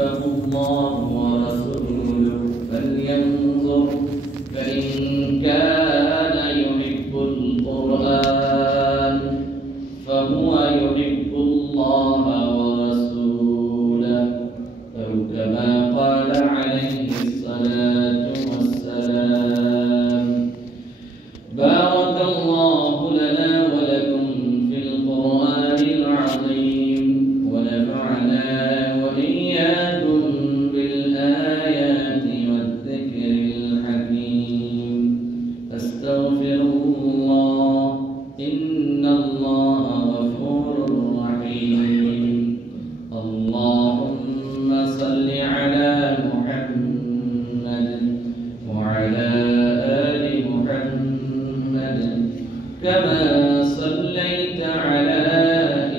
الله ورسوله فلينظر فإن كان يحب القرآن فهو يحب الله ورسوله أو كما قال عليه الصلاة والسلام. بارك الله لنا ولكم في القرآن العظيم ونفعنا وإياكم بالآيات والذكر الحكيم. أستغفر الله إن الله غفور رحيم. اللهم صل على محمد وعلى آل محمد كما صليت على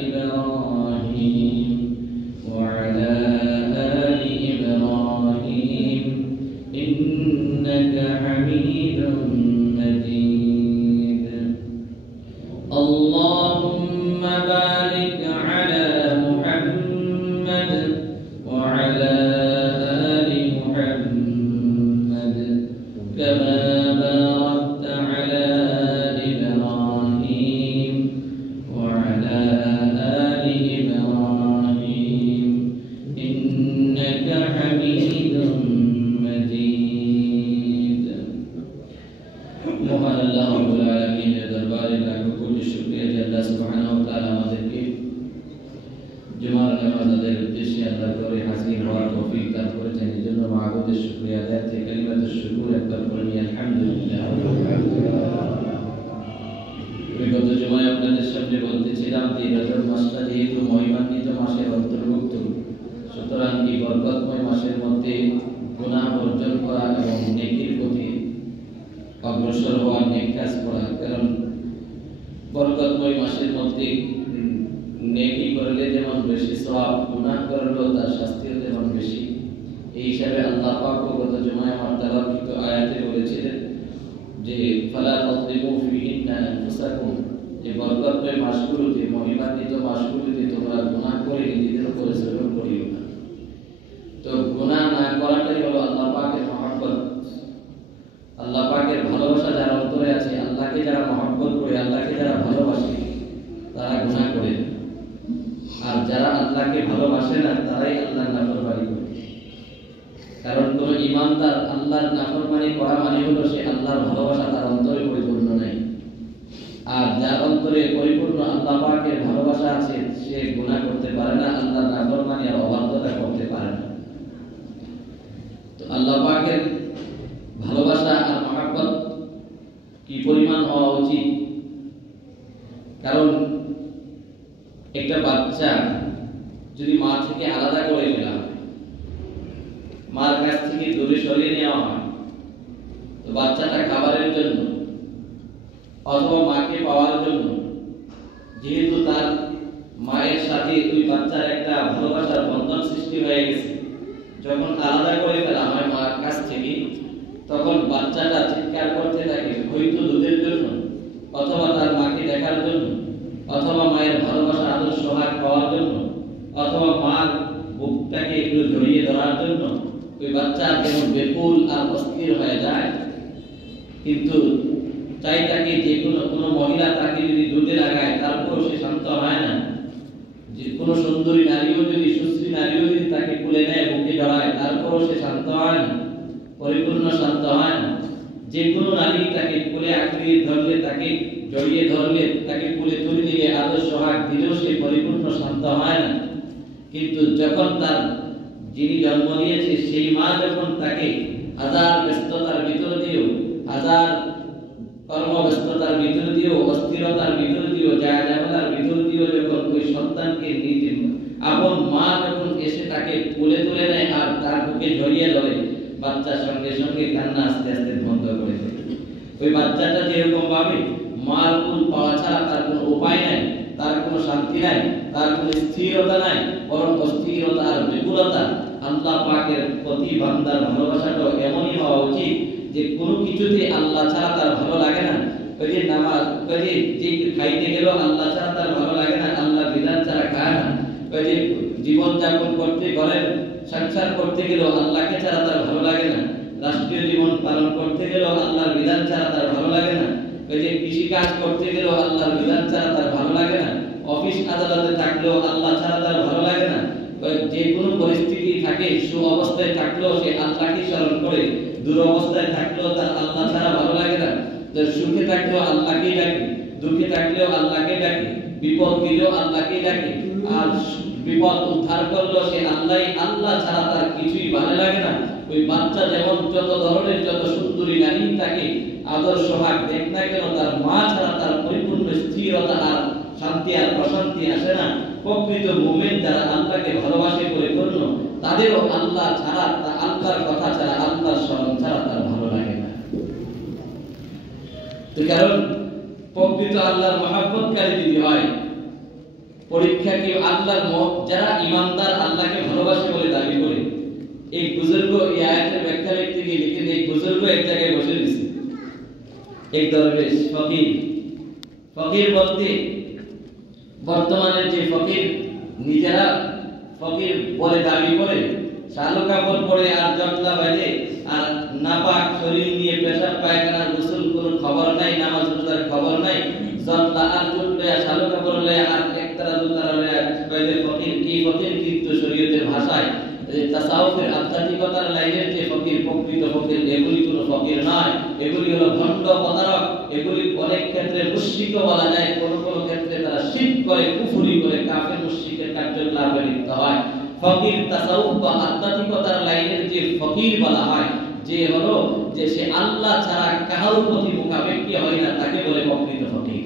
إبراهيم وعلى آل إبراهيم إنك حميد مجيد. اللهم بارك على محمد وعلى آل محمد كما باركت على إبراهيم وعلى آل إبراهيم إنك حميد مجيد. মহান আল্লাহ রাব্বুল আলামিনের দরবারে লাখো কোটি শুকরিয়া যে আল্লাহ সুবহানাহু ওয়া তাআলা আমাদেরকে জুমার নামাজ আদায়ের উদ্দেশ্যে আল্লাহর ঘরে হাজির হওয়ার তৌফিক দান করেছেন। এজন্য মাহবুবের শুকরিয়া আদায় থেকে কালিমাতুশ শুকর একবার পড়ি আলহামদুলিল্লাহ। বিগত জুমায় আপনাদের সামনে বলতেছিলাম যে রজব মাসটা যেহেতু মহিমান্বিত মাসের অন্তর্ভুক্ত, সুতরাং এই বরকতময় মাসের মধ্যে গুনাহ বর্জন করা এবং নেকির প্রতি অগ্রসর হওয়া, নেক কাজ করা। কারণ বরকতময় মাসের মধ্যে নেকি করলে যেমন বেশি সওয়াব, গুনাহ করলেও তার শাস্তিও যেমন বেশি। এই হিসাবে আল্লাহ পাক গত জুমায় আমার তেলাওয়াত আয়াতে বলেছিলেন যে ফালা তাযলিমু ফীহিন্না আনফুসাকুম, যে বরকতময় মাসগুলোতে, মহিমান্বিত মাসগুলোতে তোমরা গুনাহ করে নিজেদের উপরে জুলুম করিও না। তো গুনাহ না করাটাই হলো আল্লাহ পাকের মহব্বত, আল্লাহ পাকের ভালোবাসা যার অন্তরে আছে। আল্লাহকে যারা মহব্বত করে, আল্লাহকে যারা ভালোবাসে, তারা গুনাহ করে। আর যারা আল্লাহকে ভালোবাসে না, তারাই আল্লাহর নাফরমানি করে। কারণ কোন ঈমানদার আল্লাহর নাফরমানি করা মানে হলো সে আল্লাহর ভালোবাসা তার অন্তরে পরিপূর্ণ নাই। আর যার অন্তরে পরিপূর্ণ আল্লাহ পাকের ভালোবাসা আছে, সে গুনাহ করতে পারে না, আল্লাহর নাফরমানি আর অবাধ্যতা করতে পারে না। তো আল্লাহ পাকের ভালোবাসা আর মহব্বত কি পরিমাণ হওয়া উচিত। কারণ একটা বাচ্চা যদি মা থেকে আলাদা করে ফেলা হয়, মার কাছ থেকে দূরে সরিয়ে নেওয়া হয়, তো বাচ্চাটা খাবারের জন্য অথবা মাকে পাওয়ার জন্য, যেহেতু তার মায়ের সাথে ওই বাচ্চার একটা ভালোবাসার বন্ধন সৃষ্টি হয়ে গেছে, যখন আলাদা করে ফেলা হয় মার কাছ থেকে, তখন বাচ্চাটা চিৎকার করতে থাকে, হয়তো দুধের জন্য অথবা তার মাকে দেখার জন্য অথবা মায়ের ভালোবাসা, আদর, সোহাগ পাওয়ার জন্য অথবা মার বুকটাকে একটু জড়িয়ে ধরার জন্য। ওই বাচ্চা যেমন বেকুল আর অস্থির হয়ে যায়, কিন্তু চাই তাকে যে কোনো মহিলা তাকে যদি দুধে লাগায়, তারপরও সে শান্ত হয় না। যে কোনো সুন্দরী নারীও যদি, সুশ্রী নারীও যদি তাকে কোলে নেয়, বুকে জড়ায়, তারপরও সে শান্ত হয় না, পরিপূর্ণ শান্ত হয় না। যে কোনো নারী তাকে কোলে আঁকড়িয়ে ধরলে, তাকে জড়িয়ে ধরলে, তাকে কোলে তুলে নিলে, আদর সোহাগ দিলেও সে পরিপূর্ণ শান্ত হয় না। কিন্তু যখন তার যিনি জন্ম দিয়েছে সেই মা যখন তাকে হাজার ব্যস্ততার ভিতর দিয়েও, হাজার কর্মব্যস্ততার ভিতর দিয়েও, অস্থিরতার ভিতর দিয়েও, জায়গার ভিতর দিয়েও যখন ওই সন্তানকে নিজে আপন মা যখন এসে তাকে কোলে তুলে নেয় আর তার বুকে জড়িয়ে ধরে, বাচ্চার সঙ্গে সঙ্গে কান্না আস্তে আস্তে বন্ধ করে দেয়। ওই বাচ্চাটা যেরকম ভাবে মার কোল পাওয়া ছাড়া তার কোনো উপায় নাই, তার কোনো শান্তি নাই, তার কোনো স্থিরতা নাই, বরং অস্থিরতা আর বিপুলতা। আল্লাহ পাকের প্রতি বান্দার ভালোবাসাটা এমনই হওয়া উচিত যে কোনো কিছুতে আল্লাহ ছাড়া তার ভালো লাগে না। ওই যে নামাজ, ওই যে খাইতে গেল আল্লাহ ছাড়া তার ভালো লাগে না, আল্লাহ বিধান ছাড়া খায় না। ওই যে জীবন যাপন করতে ঘরের সংসার করতে গেলেও আল্লাহকে ছাড়া তার ভালো লাগে না, রাষ্ট্রীয় জীবন পালন করতে গেলেও আল্লাহর বিধান ছাড়া তার ভালো লাগে না, ওই যে কৃষি কাজ করতে গেলেও আল্লাহর বিধান ছাড়া তার ভালো লাগে না, অফিস আদালতে থাকলেও আল্লাহ ছাড়া তার ভালো লাগে না, যে কোনো পরিস্থিতি থাকে সু অবস্থায় থাকলেও সে আল্লাহকে স্মরণ করে, দুরবস্থায় থাকলেও তার আল্লাহ ছাড়া ভালো লাগে না, সুখে থাকলেও আল্লাহকেই ডাকে, দুঃখে থাকলেও আল্লাহকে ডাকে, বিপদ দিলেও আল্লাহকেই ডাকে, আর বিপদ উদ্ধার করলেও সে আল্লাহ ছাড়া তার কিছুই ভালো লাগে না। ওই বাচ্চা যেমন যত ধরনের যত সুন্দরী নারী তাকে আদর্শ হাক দেখ না কেন, তার মা ছাড়া তার পরিপূর্ণ স্থিরতা আর শান্তি আর প্রশান্তি আসে না। প্রকৃত মুমিন যারা আল্লাহকে ভালোবাসে পরিপূর্ণ, তাদেরও আল্লাহ ছাড়া, আল্লাহর কথা ছাড়া, আল্লাহর স্মরণ ছাড়া তার ভালো লাগে না। তো কারণ প্রকৃত আল্লাহর মহব্বতকারী যদি হয়, পরীক্ষা কি আল্লাহর যারা ইমানদার আল্লাহকে ভালোবাসে বলে দাবি করে, এই বুজুর্গ এই আয়াতের ব্যাখ্যা লিখতে গিয়ে লিখেন, এই বুজুর্গ এক জায়গায় বসে দিয়েছে, এক দরবেশ ফকির বলতে বর্তমানের যে ফকির নিজেরা ফকির বলে দাবি করে, শালো কাপড় পরে আর জটলা বাজে আর নাপাক শরীর নিয়ে পেশাব পায়খানার গোসল কোনো খবর নাই, নামাজ রোজার খবর নাই, জটলা আর জুটলে শালো কাপড় লয়ে আর একতারা দুতারা লয়ে বাইরে ফকির। এই ফকির কিন্তু শরীয়তের ভাষায় তাসাউফের আধ্যাত্মিকতার লাইনের যে ফকির, প্রকৃত ফকির এগুলি কোনো ফকির নয়, এগুলি হলো ভণ্ড প্রতারক, এগুলি অনেক ক্ষেত্রে মুশরিকও বলা যায়, কোন কোন ক্ষেত্রে তারা শিরক করে, কুফরি করে, কাফের মুশরিকের কার্যকলাপে লিপ্ত হয়। ফকির তাসাউফ বা আধ্যাত্মিকতার লাইনের যে ফকির বলা হয়, যে হলো যে সে আল্লাহ ছাড়া কারোর প্রতি মুখাপেক্ষী হয় না, তাকে বলে প্রকৃত ফকির।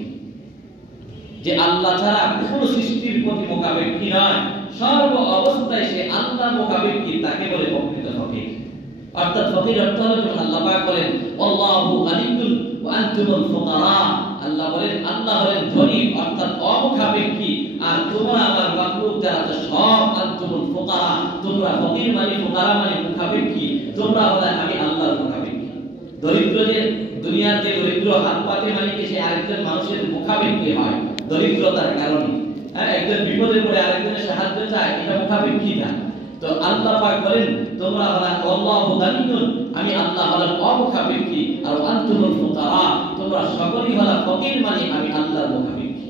যে আল্লাহ ছাড়া কোনো সৃষ্টির প্রতি মুখাপেক্ষী নয়, সর্ব অবস্থায় সে আল্লাহ মুখাপেক্ষী, তাকে বলে প্রকৃত ফকির। অর্থাৎ ফকির অর্থ হলো যেমন আল্লাহ পাক বলেন আল্লাহু গানিয়্যুন ওয়া আনতুমুল ফুকারা, আল্লাহ বলেন আল্লাহ হলেন ধনী অর্থাৎ অমুখাপেক্ষী, আর তোমরা আমার মাখলুক যারা আছে সব আনতুমুল ফুকারা, তোমরা ফকির মানে ফুকারা মানে মুখাপেক্ষী, তোমরা হলে আমি আল্লাহর মুখাপেক্ষী। দরিদ্র যে দুনিয়ার যে দরিদ্র হাত পাতে মানে কি সে আরেকজন মানুষের মুখাপেক্ষী হয় দরিদ্রতার কারণে, একজন বিপদে পড়ে আরেকজনের সাহায্য চায়, এটা মুখাপেক্ষী না। তো আল্লাহ পাক বলেন তোমরা হলো আল্লাহু গানিয়্যুন, আমি আল্লাহ হলাম অমুখাপেক্ষী, আর আনতুমুল ফুকারা, তোমরা সকলেই হলো ফকির মানে আমি আল্লাহর মুখাপেক্ষী।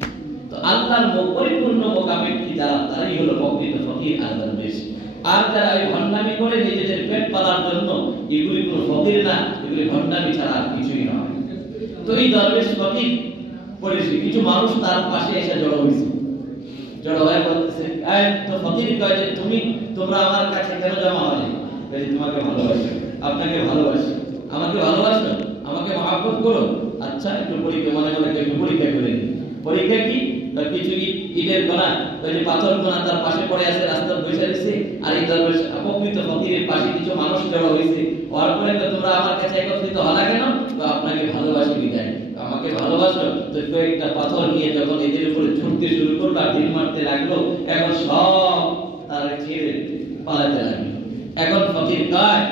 তো আল্লাহর পরিপূর্ণ মুখাপেক্ষী যারা, তারাই হলো প্রকৃত ফকির আর দরবেশ। আর যারা এই ভণ্ডামি করে নিজেদের পেট পালার জন্য, এগুলি কোনো ফকির না, এগুলি ভণ্ডামি ছাড়া আর কিছুই নয়। তো এই দরবেশ ফকির পড়েছে, কিছু মানুষ তার পাশে এসে জড়ো হয়েছে, জড়ো হয়ে বলতেছে তো ফকির কয় যে তোমরা আমার কাছে কেন জমা হলে? তোমাকে ভালোবাসি, আপনাকে ভালোবাসি, আমাকে ভালোবাসো, আমাকে মহব্বত করো। আচ্ছা একটু পরীক্ষা, মনে মনে একটু পরীক্ষা করে নিই। পরীক্ষা কি? কিছু ইটের কণা, ওই যে পাথর কণা তার পাশে পড়ে আছে, রাস্তার বসে আছে, আর এই দরবেশ প্রকৃত ফকিরের পাশে কিছু মানুষ জড়ো হয়েছে। হওয়ার পরে তোমরা আমার কাছে একত্রিত হলা কেন? তো আপনাকে ভালোবাসি বিদায়, আমাকে ভালোবাসো। তো কয়েকটা পাথর নিয়ে যখন এদের উপরে ছুটতে শুরু করলো, ঢিল মারতে লাগলো, এখন সব তার ছেড়ে পালাতে লাগলো। এখন ফকির কয়,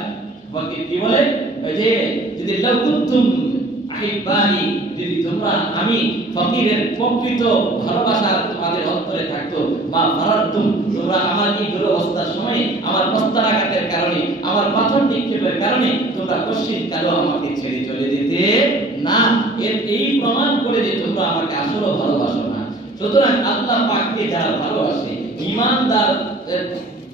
ফকির কি বলে, ওই যে যদি লাউ কুনতুম আহিবানি, যদি তোমরা আমি ফকিরের প্রকৃত ভালোবাসা তোমাদের অন্তরে থাকতো, মা ফারাতুম, তোমরা আমার এই দুরবস্থার সময় আমার প্রস্তারাঘাতের কারণে, আমার পাথর নিক্ষেপের কারণে তোমরা কশিন কালো আমাকে ছেড়ে চলে যেতে না। এই প্রমাণ করে যে তোমরা আমাকে আসলে ভালোবাসো না। সুতরাং আল্লাহ পাককে যারা ভালোবাসে, ঈমানদার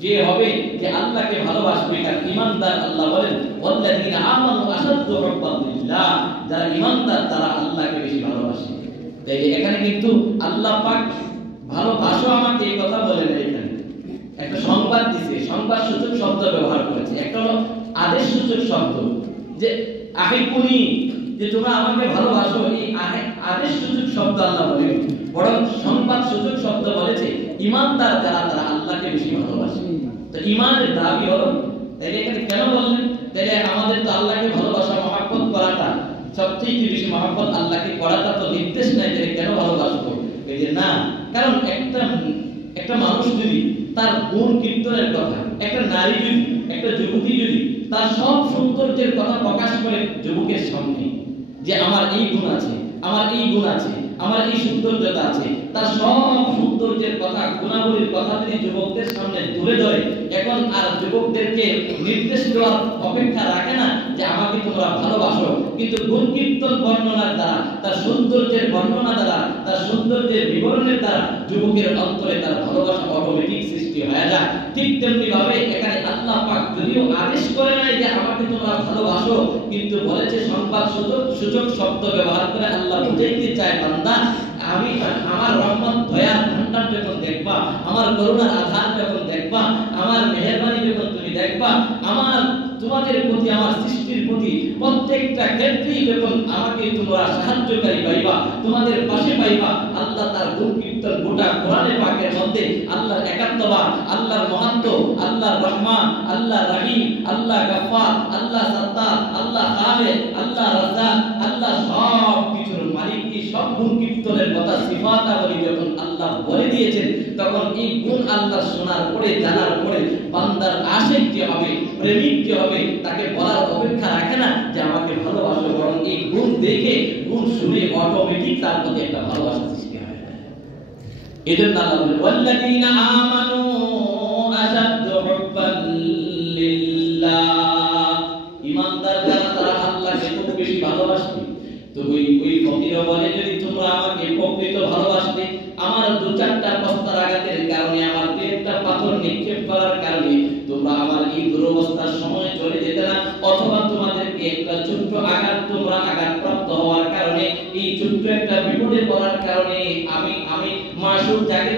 যে হবে, যে আল্লাহকে ভালোবাসবে, কারণ ঈমানদার আল্লাহ বলেন ওয়াল্লাযীনা আমানু আশাদ্দু হুব্বান লিল্লাহ, যারা ঈমানদার তারা আল্লাহকে বেশি ভালোবাসে। তাই এখানে কিন্তু আল্লাহ পাক ভালোবাসো আমাকে এই কথা বলেন, এখানে একটা সংবাদ দিয়েছে, সংবাদ সূচক শব্দ ব্যবহার করেছে। একটা হলো আদেশ সূচক শব্দ, যে আহিবুনি, যে তোমরা আমাকে ভালোবাসো, এই আদেশ সূচক শব্দ আল্লাহ বলেন, বরং সংবাদ সূচক শব্দ বলেছে ঈমানদার যারা, তারা আল্লাহকে বেশি ভালোবাসে। তো ঈমানের দাবি হলো, তাইলে এখানে কেন বললেন? তাইলে আমাদের তো আল্লাহকে ভালোবাসা, মহব্বত করাটা সবচেয়ে বেশি মহব্বত আল্লাহকে করাটা তো নির্দেশ নাই, তাহলে কেন ভালোবাসবো? এই যে না, কারণ একটা মানুষ যদি তার গুণ কীর্তনের কথা, একটা নারী যদি, একটা যুবতী যদি তার সব সৌন্দর্যের কথা প্রকাশ করে যুবকের সামনে, যে আমার এই গুণ আছে, আমার এই গুণ আছে, আমার এই সৌন্দর্যতা আছে, তার সব সৌন্দর্যের কথা, গুণাবলীর কথা যদি যুবকদের সামনে তুলে ধরে, এখন আর যুবকদেরকে নির্দেশ দেওয়ার অপেক্ষা রাখে না যে আমাকে তোমরা ভালোবাসো, কিন্তু গুণ কীর্তন বর্ণনার দ্বারা, তার সৌন্দর্যের বর্ণনা দ্বারা, তার সৌন্দর্যের বিবরণের দ্বারা যুবকের অন্তরে তার ভালোবাসা অটোমেটিক সৃষ্টি হয়ে যায়। ঠিক তেমনি ভাবে এখানে আল্লাহ পাক যদিও আদেশ করে নাই যে আমাকে তোমরা ভালোবাসো, কিন্তু বলেছে সংবাদ সূচক শব্দ ব্যবহার করে আল্লাহ বুঝাইতে চায় বান্দা আমি আমার রহমত দয়ার ভান্ডার যখন দেখবা, আমার করুণার আধার যখন দেখবা, আমার মেহেরবানি যখন তুমি দেখবা, আমার তোমাদের প্রতি আমার সৃষ্টির প্রতি প্রত্যেকটা ক্ষেত্রেই যখন আমাকে তোমরা সাহায্যকারী পাইবা, তোমাদের পাশে পাইবা, আল্লাহ তার গুণ কীর্তন গোটা কোরআনে পাকের মধ্যে আল্লাহর একাত্মবাদ, আল্লাহর মহাত্ম, আল্লাহর রহমান, আল্লাহ রহিম, আল্লাহ গফফার, আল্লাহ সত্তার, আল্লাহ খালেক, আল্লাহ রাজ্জাক, আল্লাহ সব কিছুর মালিক, এই সব গুণ কীর্তনের কথা সিফাতাবলী যখন আল্লাহ বলে দিয়েছেন, তখন এই গুণ আল্লাহ শোনার পরে জানার পরে বান্দার আশিক যে হবে, প্রেমিক যে হবে, তাকে বলার অপেক্ষা রাখে না যে আমাকে ভালোবাসো, বরং এই গুণ দেখে গুণ শুনে অটোমেটিক তার প্রতি একটা ভালোবাসা সৃষ্টি হয়। এজন্য আল্লাহ বলেন ওয়াল্লাযীনা আমানু আশাদ্দু হুব্বান লিল্লাহ, ঈমানদার যারা তারা আল্লাহকে খুব বেশি ভালোবাসে। তো ওই ফকির বলে যদি তোমরা আমাকে প্রকৃত ভালোবাসতে, আমার দু চারটা বস্তার আঘাতের কারণে, আমার দুই একটা পাথর নিক্ষেপ করার কারণে তোমরা আমার এই দুরবস্থার সময় চলে যেতে না, অথবা তোমাদেরকে একটা ছোট্ট আঘাত তোমরা আঘাতপ্রাপ্ত হওয়ার কারণে, এই ছোট্ট একটা বিপদে পড়ার কারণে আমি মাসুক যাকে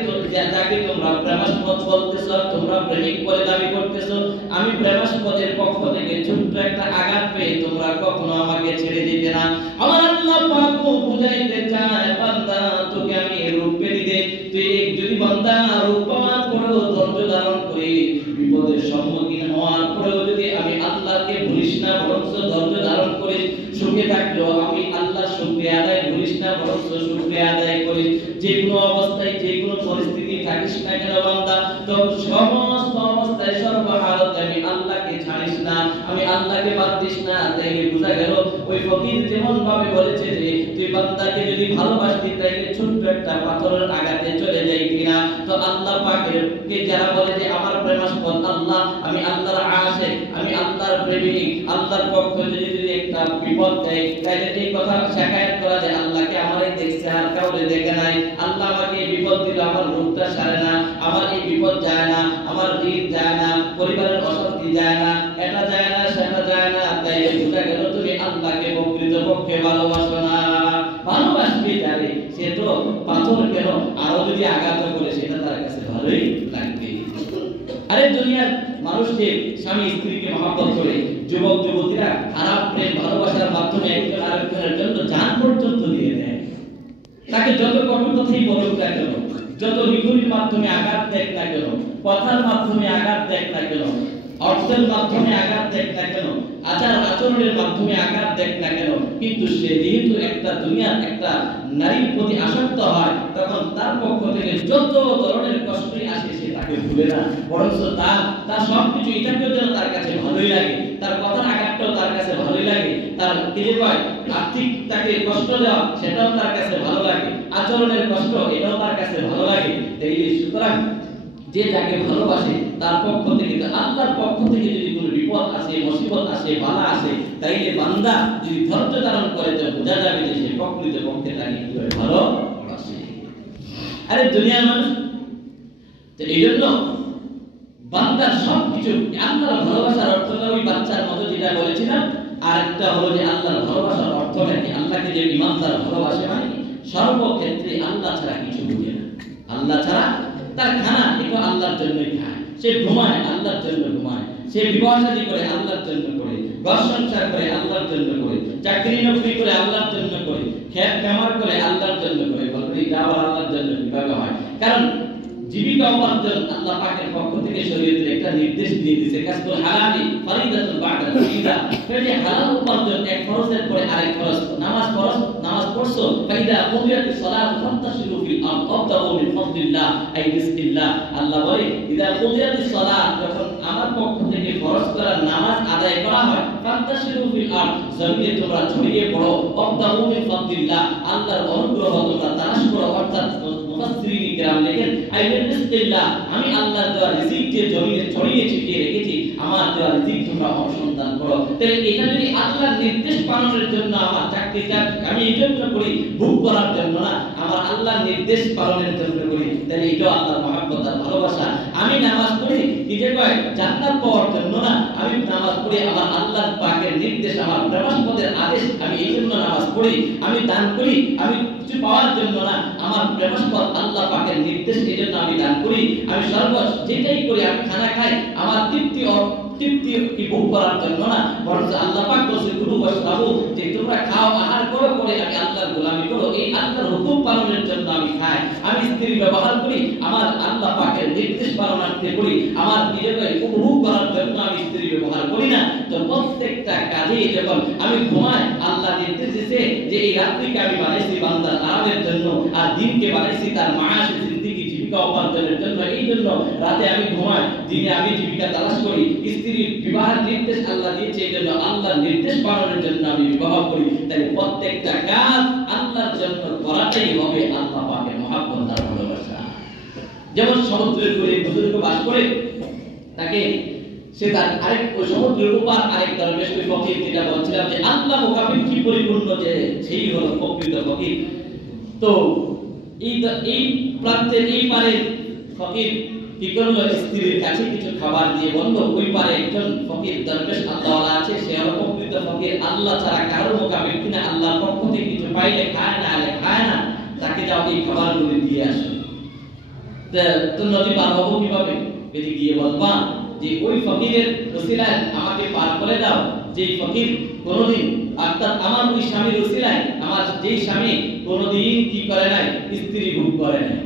তোমরা প্রেমাস্পদ বলতেছ, তোমরা প্রেমিক বলে দাবি করতেছ, আমি প্রেমাস্পদের পক্ষ থেকে ছোট্ট একটা আঘাত পেয়ে তোমরা কখনো আমাকে ছেড়ে দিতে না। আমার আল্লাহ পাক বুঝাইতে চায় বান্দা তোকে আমি রূপ দিতে, তুই যদি বান্দা রূপ পাওয়ার পরেও ধৈর্য ধারণ করে বিপদের সম্মুখীন হওয়ার পরেও যদি আমি আল্লাহকে ভুলিস না, বরং ধৈর্য ধারণ করে সুখে থাকলেও আমি আল্লাহর শুকরিয়া আদায় করিস না, বরং শুকরিয়া আদায় করিস, যে কোনো অবস্থায় যে কোনো পরিস্থিতি থাকিস না কেন বান্দা, তো সমস্ত অবস্থায় সর্বহালতে আমি আল্লাহকে ছাড়িস না, আমি আল্লাহকে বাদ দিস না। তাইলে বোঝা গেল ওই ফকির যেমন ভাবে বলেছে যে তুই বান্দাকে যদি ভালোবাসতি তাইলে ছোট্ট একটা পাথরের আঘাতে চলে যাই কিনা, তো আল্লাহ পাকের কে যারা বলে যে আমার প্রেমাস্পদ আল্লাহ, আমি আল্লাহর আশিক, আমি আল্লাহর প্রেমিক, আল্লাহর পক্ষ থেকে যদি একটা বিপদ দেয় তাইলে এই কথা শিকায়ত করা যায় আল্লাহকে আমারই দেখছে আর কাউরে দেখে নাই, আল্লাহ আমাকে বিপদ দিল, আমার রোগটা সারে না, আমার এই বিপদ যায় না, আমার ঋণ যায় না, পরিবারের অশান্তি যায় না, এটা যায় না সেটা যায় না, তাই বোঝা গেল তুমি আল্লাহকে প্রকৃতপক্ষে ভালোবাসো না। ভালোবাসবে যারে সে তো পাথর কেন আরো যদি আঘাত করে সেটা তার কাছে ভালোই লাগবে। আরে দুনিয়ার মানুষ যে স্বামী স্ত্রীকে মহব্বত করে, যুবক যুবতীরা খারাপ প্রেম ভালোবাসার মাধ্যমে একজন আরেকজনের জন্য জান পর্যন্ত দিয়ে দেয়, তাকে যত কঠোর কথাই বলুক না কেন, যত লিখনির মাধ্যমে আঘাত দেখ না কেন, কথার মাধ্যমে আঘাত দেখ না কেন, অর্থের মাধ্যমে আঘাত দেখ না কেন, আচার আচরণের মাধ্যমে আঘাত দেখ না কেন, কিন্তু সে যেহেতু একটা দুনিয়ার একটা নারীর প্রতি আসক্ত হয়, তখন তার পক্ষ থেকে যত ধরনের কষ্টই আসে সে তাকে ভুলে না, বরং তার সবকিছু এটাকেও যেন তার কাছে ভালোই লাগে, তার কথার আঘাতটাও তার কাছে ভালোই লাগে, তার আর্থিক তাকে কষ্ট দেওয়া সেটাও তার কাছে ভালো লাগে, আচরণের কষ্ট এটাও তার কাছে ভালো লাগে। তাই সুতরাং যে যাকে ভালোবাসে তার পক্ষ থেকে, আল্লাহর পক্ষ থেকে যদি কোনো বিপদ আসে, মুসিবত আসে, বালা আসে, তাইলে বান্দা যদি ধৈর্য ধারণ করে তো বোঝা যাবে যে সে প্রকৃতপক্ষে তাকে কিভাবে ভালোবাসে। আরে দুনিয়ার মানুষ তো এই জন্য বান্দার সবকিছু আল্লাহর ভালোবাসার অর্থটা ওই বাচ্চার মতো যেটা বলেছিলাম, আর একটা হলো যে আল্লাহর ভালোবাসার অর্থটা কি, আল্লাহকে যে ইমানদার ভালোবাসে মানে সর্বক্ষেত্রে আল্লাহ ছাড়া কিছু বুঝে না, আল্লাহ ছাড়া তার খানা এটা আল্লাহর জন্যই খায়, সে ঘুমায় আল্লাহর জন্য ঘুমায়, সে বিবাহ শাদী করে আল্লাহর জন্য করে, ঘর সংসার করে আল্লাহর জন্য করে, চাকরি নকরি করে আল্লাহর জন্য করে, খেত কামার করে আল্লাহর জন্য করে। বলতে এটা আবার আল্লাহর জন্য কিভাবে হয়? কারণ জীবিকা উপার্জন আল্লাহ পাকের পক্ষ থেকে শরীয়তের একটা নির্দেশ দিয়ে দিয়েছে, কাসবুল হালালি ফরিদাতুন বা'দা ফরিদা, এই হালাল উপার্জন এক ফরজের পরে আরেক ফরজ। নামাজ পড়ছো, ফাইদা কুদিয়াতিস সালাত ফান্তাশিরু ফিল আরদ ওয়াবতাগু মিন ফাদলিল্লাহ আই বিসমিল্লাহ। আল্লাহ বলে ইদা কুদিয়াতিস সালাত, যখন আমার পক্ষ থেকে ফরজ করা নামাজ আদায় করা হয়, ফান্তাশিরু ফিল আরদ, জমিনে তোমরা ছড়িয়ে পড়ো, ওয়াবতাগু মিন ফাদলিল্লাহ, আল্লাহর অনুগ্রহ তোমরা তালাশ করো। অর্থাৎ মুফাসসিরিন কিরাম লেখেন আইমিন রিজকিল্লাহ, আমি আল্লাহর দেওয়া রিজিক যে জমিনে ছড়িয়ে ছিটিয়ে রেখেছি, আমার দেওয়া রিজিক তোমরা অনুসন্ধান করো। তাহলে এটা যদি আল্লাহর নির্দেশ পালনের জন্য আমার চাকরিটা আমি এই জন্য করি, ভোগ করার জন্য না, আমার আল্লাহর নির্দেশ পালনের জন্য করি, তাহলে এটা আল্লাহর মহব্বত আর ভালোবাসা। আমি নামাজ পড়ি কি যে কয় জান্নাত পাওয়ার জন্য না, আমি নামাজ পড়ি আমার আল্লাহর পাকের নির্দেশ, আমার প্রেমাস্পদের আদেশ, আমি এই জন্য নামাজ পড়ি। আমি দান করি আমি কিছু পাওয়ার জন্য না, আমার প্রেমাস্পদ আল্লাহ পাকের নির্দেশ, এই জন্য আমি দান করি। আমি সর্বস যেটাই করি, আমি খানা খাই আমার তৃপ্তি কি ভোগ করার জন্য না, বরং আল্লাহ পাক বলেছেন কুলু ওয়াশরাবু, যে তোমরা খাও আহার করো, করে আমি আল্লাহর গোলামি করো, এই আল্লাহর হুকুম পালনের জন্য আমি খাই। আমি স্ত্রী ব্যবহার করি আমার আল্লাহ পাকের নির্দেশ পালনার্থে করি, আমার নিজেকে উপভোগ করার জন্য আমি স্ত্রী ব্যবহার করি না। তো প্রত্যেকটা কাজে যখন আমি ঘুমাই, আল্লাহ নির্দেশ দিয়েছে যে এই রাত্রিকে আমি বানাইছি বান্দার আরামের জন্য, আর দিনকে বানাইছি তার মায়াসে জিন্দেগি জীবিকা উপার্জনের জন্য। এই জন্য রাতে আমি ঘুমাই, দিনে আমি জীবিকা তালাশ করি। স্ত্রীর বিবাহের নির্দেশ আল্লাহ দিয়েছে, এই জন্য আল্লাহর নির্দেশ পালনের জন্য আমি বিবাহ করি। তাই প্রত্যেকটা কাজ আল্লাহর জন্য করাটাই হবে আল্লাহ পাকের মহব্বত আর ভালোবাসা। যেমন সমুদ্রের উপরে বুজুর্গ বাস করে, তাকে সে তার আরেক ওই সমুদ্রের উপর আরেক দরবেশ ওই ফকির, যেটা বলছিলাম যে আল্লাহ মুকাবিল কি পরিপূর্ণ, যে সেই হলো প্রকৃত ফকির। তো এই প্রান্তের এই পারে ফকির কি করলো, স্ত্রীর কাছে কিছু খাবার দিয়ে বলল, ওই পারে একজন ফকির দরবেশ আল্লাহওয়ালা আছে, সে হলো প্রকৃত ফকির, আল্লাহ ছাড়া কারোর মোকাবিল কিনা, আল্লাহর পক্ষ থেকে কিছু পাইলে খায় না, আলে খায় না, তাকে যাও এই খাবারগুলো দিয়ে আসো। তো নদী পার হবো কিভাবে? যদি গিয়ে বলবা যে ওই ফকিরের ওসিলায় আমাকে পার করে দাও, যে ফকির কোনদিন, অর্থাৎ আমার ওই স্বামীর ওসিলায়, আমার যেই স্বামী কোনদিন কি করে নাই, স্ত্রী ভোগ করে নাই।